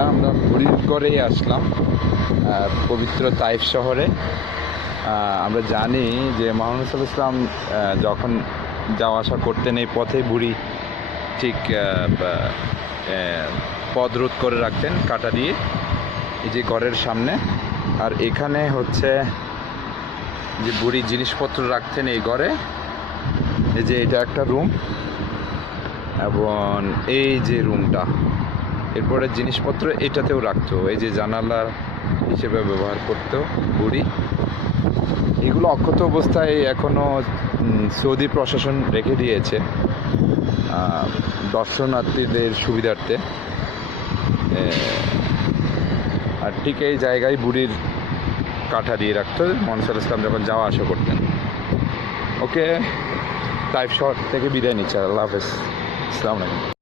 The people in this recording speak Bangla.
না, আমরা বুড়ির গড়েই আসলাম, পবিত্র তাইফ শহরে। আমরা জানি যে মুহাম্মদ সাল্লাল্লাহু আলাইহি ওয়াসাল্লাম যখন যাওয়া আসা করতেন এই পথে বুড়ি ঠিক পথ রোধ করে রাখতেন কাঁটা দিয়ে, এই যে ঘরের সামনে। আর এখানে হচ্ছে যে বুড়ি জিনিসপত্র রাখতেন এই ঘরে। এই যে এটা একটা রুম, এবং এই যে রুমটা, এরপরে জিনিসপত্র এটাতেও রাখতো, এই যে জানালা হিসেবে ব্যবহার করতো বুড়ি। এগুলো অক্ষত অবস্থায় এখনও সৌদি প্রশাসন রেখে দিয়েছে দর্শনার্থীদের সুবিধার্থে। আর ঠিক এই জায়গায় বুড়ির কাঠা দিয়ে রাখতো মুহাম্মদ সাল্লাল্লাহু আলাইহি ওয়াসাল্লাম যখন যাওয়া আসা করতেন। ওকে, তাইফ শহর থেকে বিদায় নিচ্ছে। আল্লাহ হাফেজ, আসসালামু আলাইকুম।